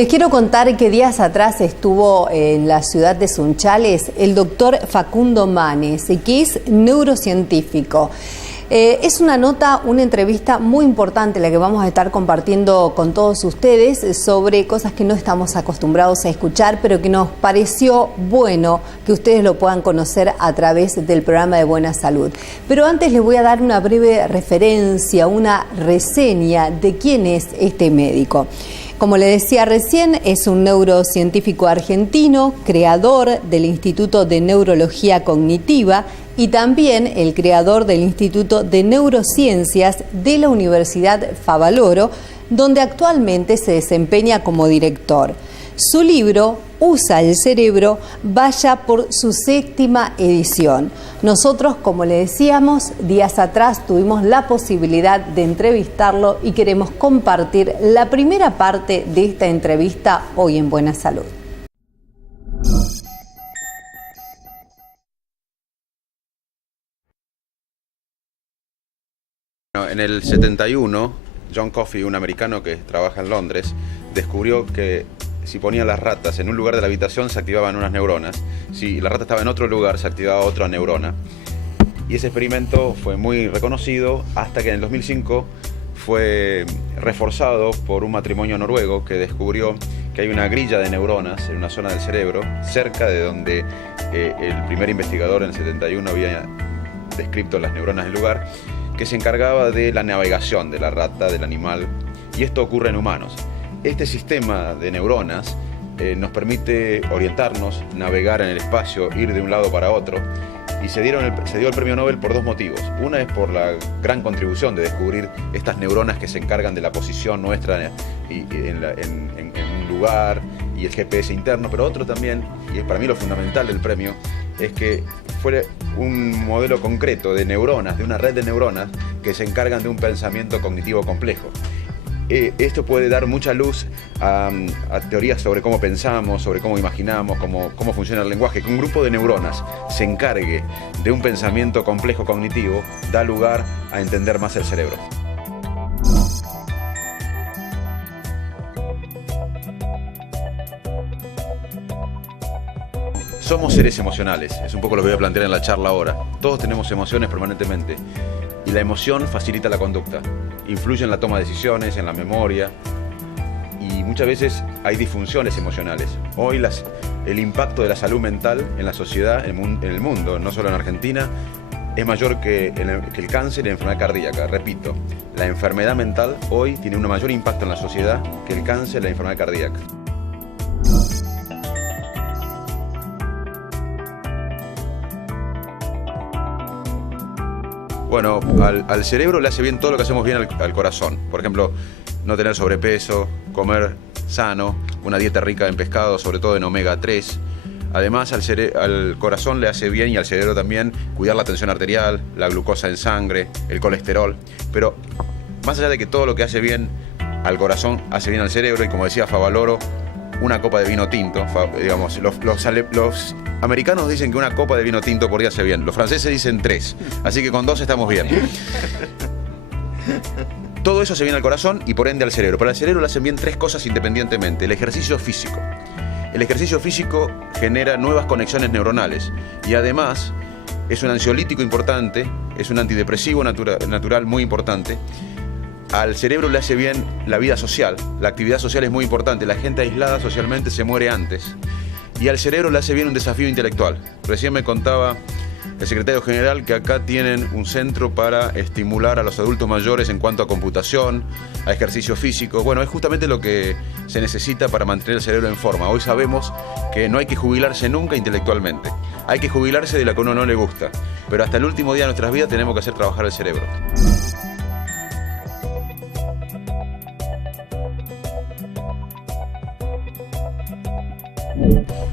Les quiero contar que días atrás estuvo en la ciudad de Sunchales el doctor Facundo Manes, que es neurocientífico. Es una entrevista muy importante la que vamos a estar compartiendo con todos ustedes sobre cosas que no estamos acostumbrados a escuchar, pero que nos pareció bueno que ustedes lo puedan conocer a través del programa de Buena Salud. Pero antes les voy a dar una breve referencia, una reseña de quién es este médico. Como le decía recién, es un neurocientífico argentino, creador del Instituto de Neurología Cognitiva y también el creador del Instituto de Neurociencias de la Universidad Favaloro, donde actualmente se desempeña como director. Su libro, Usa el cerebro, vaya por su 7ª edición. Nosotros, como le decíamos, días atrás tuvimos la posibilidad de entrevistarlo y queremos compartir la primera parte de esta entrevista hoy en Buena Salud. En el 71, John Coffey, un americano que trabaja en Londres, descubrió que si ponía las ratas en un lugar de la habitación se activaban unas neuronas, si la rata estaba en otro lugar se activaba otra neurona. Y ese experimento fue muy reconocido hasta que en el 2005 fue reforzado por un matrimonio noruego que descubrió que hay una grilla de neuronas en una zona del cerebro cerca de donde el primer investigador en el 71 había descrito las neuronas del lugar, que se encargaba de la navegación de la rata, del animal, y esto ocurre en humanos. Este sistema de neuronas nos permite orientarnos, navegar en el espacio, ir de un lado para otro, y se dio el premio Nobel por 2 motivos. Una es por la gran contribución de descubrir estas neuronas que se encargan de la posición nuestra en un lugar y el GPS interno, pero otro también, y es para mí lo fundamental del premio, es que fue un modelo concreto de neuronas, de una red de neuronas que se encargan de un pensamiento cognitivo complejo. Esto puede dar mucha luz a teorías sobre cómo pensamos, sobre cómo imaginamos, cómo funciona el lenguaje. Que un grupo de neuronas se encargue de un pensamiento complejo cognitivo da lugar a entender más el cerebro. Somos seres emocionales, es un poco lo que voy a plantear en la charla ahora. Todos tenemos emociones permanentemente y la emoción facilita la conducta, influye en la toma de decisiones, en la memoria y muchas veces hay disfunciones emocionales. Hoy el impacto de la salud mental en la sociedad, en el mundo, no solo en Argentina, es mayor que el cáncer y la enfermedad cardíaca. Repito, la enfermedad mental hoy tiene un mayor impacto en la sociedad que el cáncer y la enfermedad cardíaca. Bueno, al cerebro le hace bien todo lo que hacemos bien al corazón. Por ejemplo, no tener sobrepeso, comer sano, una dieta rica en pescado, sobre todo en omega 3. Además, al corazón le hace bien y al cerebro también cuidar la tensión arterial, la glucosa en sangre, el colesterol. Pero más allá de que todo lo que hace bien al corazón hace bien al cerebro, y como decía Favaloro, una copa de vino tinto, digamos, los americanos dicen que una copa de vino tinto por día hace bien, los franceses dicen 3, así que con 2 estamos bien. Todo eso hace bien al corazón y por ende al cerebro. Para el cerebro le hacen bien 3 cosas independientemente. El ejercicio físico. El ejercicio físico genera nuevas conexiones neuronales y además es un ansiolítico importante, es un antidepresivo natural muy importante. Al cerebro le hace bien la vida social, la actividad social es muy importante, la gente aislada socialmente se muere antes. Y al cerebro le hace bien un desafío intelectual. Recién me contaba el secretario general que acá tienen un centro para estimular a los adultos mayores en cuanto a computación, a ejercicio físico. Bueno, es justamente lo que se necesita para mantener el cerebro en forma. Hoy sabemos que no hay que jubilarse nunca intelectualmente. Hay que jubilarse de lo que a uno no le gusta. Pero hasta el último día de nuestras vidas tenemos que hacer trabajar el cerebro.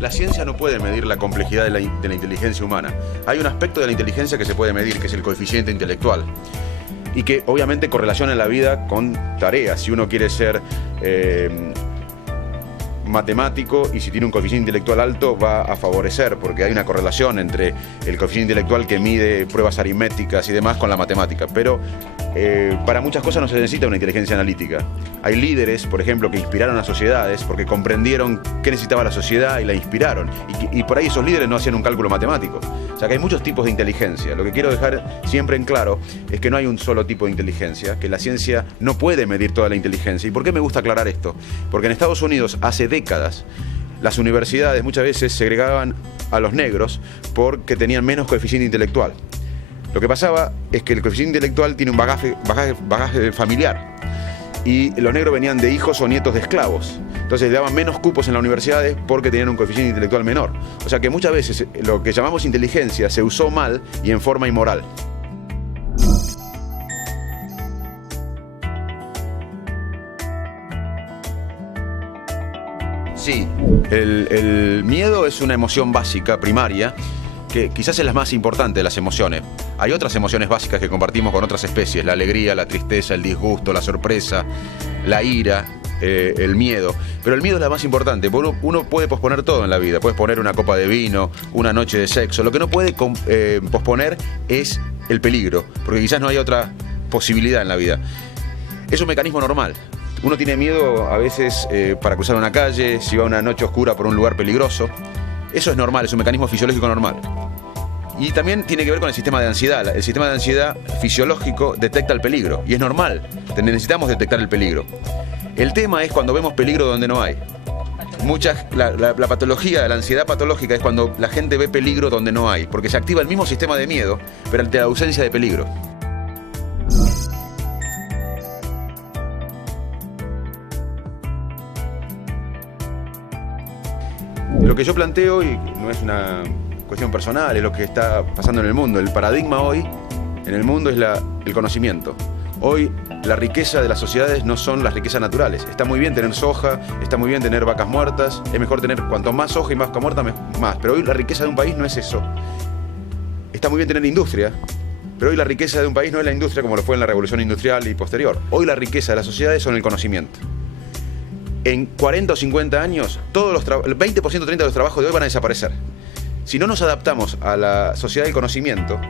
La ciencia no puede medir la complejidad de la inteligencia humana. Hay un aspecto de la inteligencia que se puede medir, que es el coeficiente intelectual. Y que obviamente correlaciona la vida con tareas. Si uno quiere ser matemático y si tiene un coeficiente intelectual alto va a favorecer, porque hay una correlación entre el coeficiente intelectual que mide pruebas aritméticas y demás con la matemática. Pero para muchas cosas no se necesita una inteligencia analítica. Hay líderes, por ejemplo, que inspiraron a sociedades porque comprendieron qué necesitaba la sociedad y la inspiraron. Y por ahí esos líderes no hacían un cálculo matemático. O sea que hay muchos tipos de inteligencia. Lo que quiero dejar siempre en claro es que no hay un solo tipo de inteligencia, que la ciencia no puede medir toda la inteligencia. ¿Y por qué me gusta aclarar esto? Porque en Estados Unidos hace décadas las universidades muchas veces segregaban a los negros porque tenían menos coeficiente intelectual. Lo que pasaba es que el coeficiente intelectual tiene un bagaje familiar y los negros venían de hijos o nietos de esclavos. Entonces le daban menos cupos en las universidades porque tenían un coeficiente intelectual menor. O sea que muchas veces lo que llamamos inteligencia se usó mal y en forma inmoral. Sí, el miedo es una emoción básica, primaria, que quizás es la más importante de las emociones. Hay otras emociones básicas que compartimos con otras especies: la alegría, la tristeza, el disgusto, la sorpresa, la ira, el miedo. Pero el miedo es la más importante. Uno puede posponer todo en la vida. Puedes poner una copa de vino, una noche de sexo. Lo que no puede posponer es el peligro, porque quizás no hay otra posibilidad en la vida. Es un mecanismo normal. Uno tiene miedo a veces para cruzar una calle, si va a una noche oscura por un lugar peligroso. Eso es normal, es un mecanismo fisiológico normal. Y también tiene que ver con el sistema de ansiedad. El sistema de ansiedad fisiológico detecta el peligro y es normal, necesitamos detectar el peligro. El tema es cuando vemos peligro donde no hay. La patología, la ansiedad patológica es cuando la gente ve peligro donde no hay, porque se activa el mismo sistema de miedo, pero ante la ausencia de peligro. Lo que yo planteo, y no es una cuestión personal, es lo que está pasando en el mundo. El paradigma hoy en el mundo es el conocimiento. Hoy la riqueza de las sociedades no son las riquezas naturales. Está muy bien tener soja, está muy bien tener vacas muertas, es mejor tener cuanto más soja y más vaca muerta, más. Pero hoy la riqueza de un país no es eso. Está muy bien tener industria, pero hoy la riqueza de un país no es la industria como lo fue en la revolución industrial y posterior. Hoy la riqueza de las sociedades son el conocimiento. En 40 o 50 años, el 20% o 30% de los trabajos de hoy van a desaparecer. Si no nos adaptamos a la sociedad del conocimiento,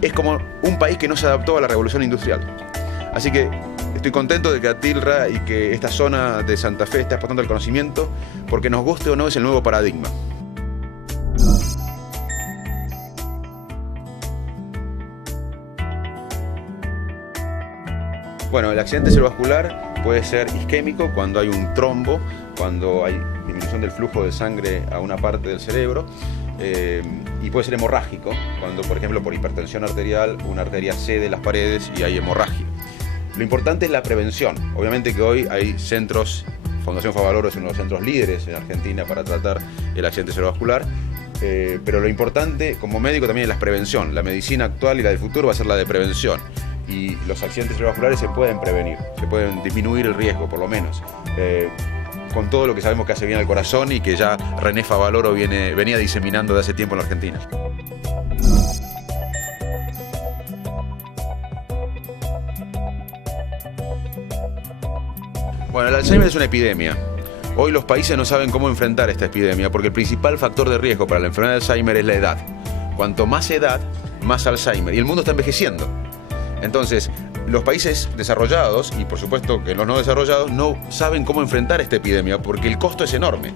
es como un país que no se adaptó a la revolución industrial. Así que estoy contento de que Atilra y que esta zona de Santa Fe esté apostando al conocimiento, porque nos guste o no es el nuevo paradigma. Bueno, el accidente cerebrovascular puede ser isquémico cuando hay un trombo, cuando hay disminución del flujo de sangre a una parte del cerebro, y puede ser hemorrágico cuando, por ejemplo, por hipertensión arterial, una arteria cede las paredes y hay hemorragia. Lo importante es la prevención. Obviamente que hoy hay centros, Fundación Favaloro es uno de los centros líderes en Argentina para tratar el accidente cerebrovascular, pero lo importante como médico también es la prevención. La medicina actual y la del futuro va a ser la de prevención. Y los accidentes cerebrovasculares se pueden prevenir, se pueden disminuir el riesgo, por lo menos, con todo lo que sabemos que hace bien al corazón y que ya René Favaloro venía diseminando de hace tiempo en la Argentina. Bueno, el Alzheimer es una epidemia. Hoy los países no saben cómo enfrentar esta epidemia porque el principal factor de riesgo para la enfermedad de Alzheimer es la edad. Cuanto más edad, más Alzheimer. Y el mundo está envejeciendo. Entonces, los países desarrollados, y por supuesto que los no desarrollados, no saben cómo enfrentar esta epidemia porque el costo es enorme.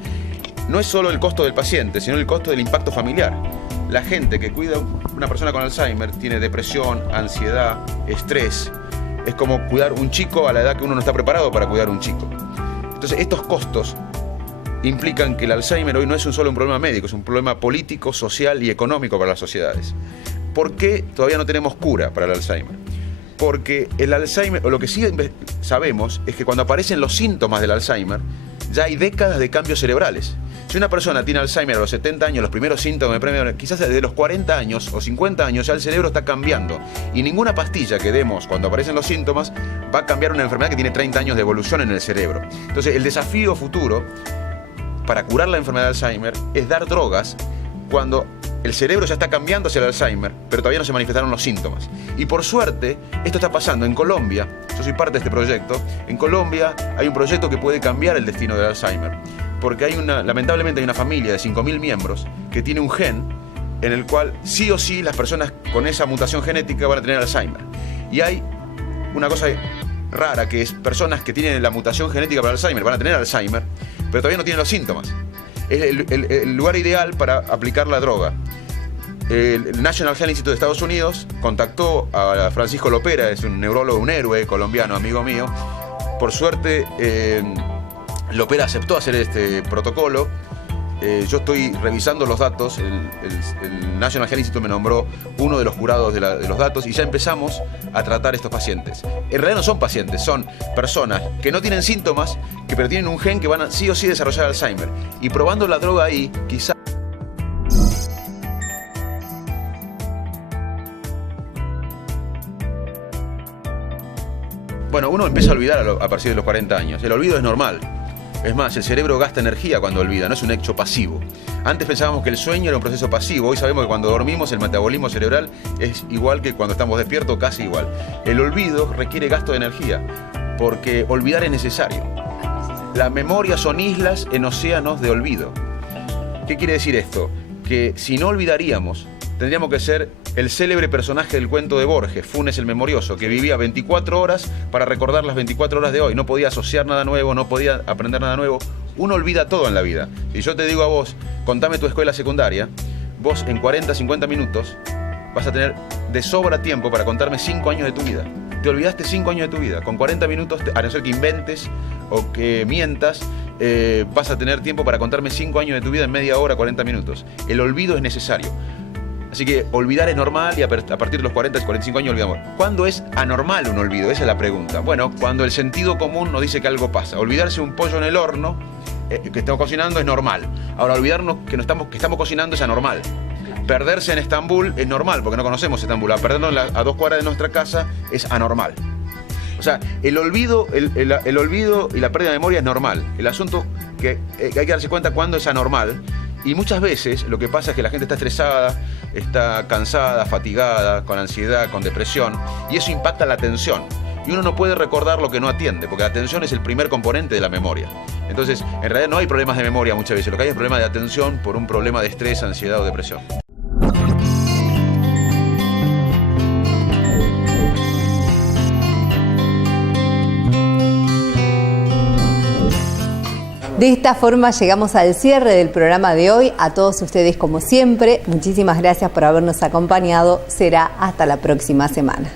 No es solo el costo del paciente, sino el costo del impacto familiar. La gente que cuida a una persona con Alzheimer tiene depresión, ansiedad, estrés. Es como cuidar un chico a la edad que uno no está preparado para cuidar un chico. Entonces, estos costos implican que el Alzheimer hoy no es solo un problema médico, es un problema político, social y económico para las sociedades. ¿Por qué todavía no tenemos cura para el Alzheimer? Porque el Alzheimer, o lo que sí sabemos, es que cuando aparecen los síntomas del Alzheimer, ya hay décadas de cambios cerebrales. Si una persona tiene Alzheimer a los 70 años, los primeros síntomas, quizás desde los 40 años o 50 años ya el cerebro está cambiando. Y ninguna pastilla que demos cuando aparecen los síntomas va a cambiar una enfermedad que tiene 30 años de evolución en el cerebro. Entonces, el desafío futuro para curar la enfermedad de Alzheimer es dar drogas cuando el cerebro ya está cambiando hacia el Alzheimer, pero todavía no se manifestaron los síntomas. Y por suerte, esto está pasando en Colombia. Yo soy parte de este proyecto. En Colombia hay un proyecto que puede cambiar el destino del Alzheimer. porque lamentablemente hay una familia de 5.000 miembros que tiene un gen en el cual sí o sí las personas con esa mutación genética van a tener Alzheimer. Y hay una cosa rara, que es personas que tienen la mutación genética para Alzheimer, van a tener Alzheimer, pero todavía no tienen los síntomas. Es el lugar ideal para aplicar la droga. El National Health Institute de Estados Unidos contactó a Francisco Lopera, es un neurólogo, un héroe colombiano, amigo mío. Por suerte, Lopera aceptó hacer este protocolo. Yo estoy revisando los datos, el National Health Institute me nombró uno de los jurados de los datos y ya empezamos a tratar estos pacientes. En realidad no son pacientes, son personas que no tienen síntomas, pero tienen un gen que van a sí o sí desarrollar Alzheimer. Y probando la droga ahí, quizá... Bueno, uno empieza a olvidar a partir de los 40 años. El olvido es normal. Es más, el cerebro gasta energía cuando olvida, no es un hecho pasivo. Antes pensábamos que el sueño era un proceso pasivo, hoy sabemos que cuando dormimos el metabolismo cerebral es igual que cuando estamos despiertos, casi igual. El olvido requiere gasto de energía, porque olvidar es necesario. Las memorias son islas en océanos de olvido. ¿Qué quiere decir esto? Que si no olvidaríamos, tendríamos que ser el célebre personaje del cuento de Borges, Funes el Memorioso, que vivía 24 horas para recordar las 24 horas de hoy. No podía asociar nada nuevo, no podía aprender nada nuevo. Uno olvida todo en la vida. Si yo te digo a vos, contame tu escuela secundaria, vos en 40, 50 minutos vas a tener de sobra tiempo para contarme 5 años de tu vida. Te olvidaste 5 años de tu vida. Con 40 minutos, a no ser que inventes o que mientas, vas a tener tiempo para contarme 5 años de tu vida en media hora, 40 minutos. El olvido es necesario. Así que olvidar es normal y a partir de los 40 y 45 años olvidamos. ¿Cuándo es anormal un olvido? Esa es la pregunta. Bueno, cuando el sentido común nos dice que algo pasa. Olvidarse un pollo en el horno que estamos cocinando es normal. Ahora, olvidarnos que estamos cocinando es anormal. Perderse en Estambul es normal, porque no conocemos Estambul. Perdernos a 2 cuadras de nuestra casa es anormal. O sea, el olvido y la pérdida de memoria es normal. El asunto que hay que darse cuenta cuándo es anormal. Y muchas veces lo que pasa es que la gente está estresada, está cansada, fatigada, con ansiedad, con depresión, y eso impacta la atención. Y uno no puede recordar lo que no atiende, porque la atención es el primer componente de la memoria. Entonces, en realidad no hay problemas de memoria muchas veces, lo que hay es problema de atención por un problema de estrés, ansiedad o depresión. De esta forma llegamos al cierre del programa de hoy. A todos ustedes, como siempre, muchísimas gracias por habernos acompañado. Será hasta la próxima semana.